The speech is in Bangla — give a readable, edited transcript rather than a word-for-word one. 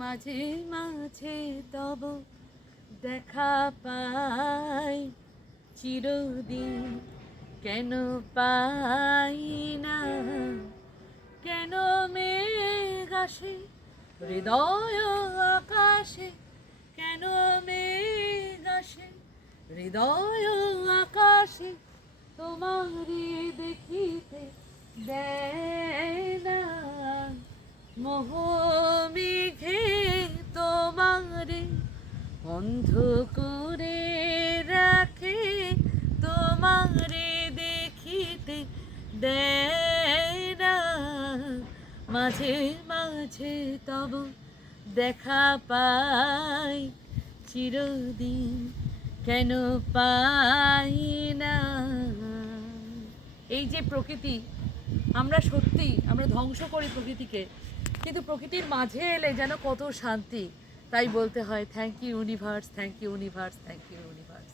মাঝে মাঝে তব দেখা পাই চিরদিন, কেন পাই না? কেন মেঘ আসে হৃদয় আকাশে, কেন মেঘ আসে হৃদয় আকাশে, তোমারে দেখিতে দেয় না। মোহ মেঘে তোমারে অন্ধ করে রাখে, তোমারে দেখিতে দেয় না। মাঝে মাঝে তব দেখা পাই চিরদিন, কেন পাই না? এই যে প্রকৃতি, আমরা সত্যি আমরা ধ্বংস করি প্রকৃতিকে, কিন্তু প্রকৃতির মাঝে এলে যেন কত শান্তি। তাই বলতে হয় thank you universe, thank you universe, thank you universe.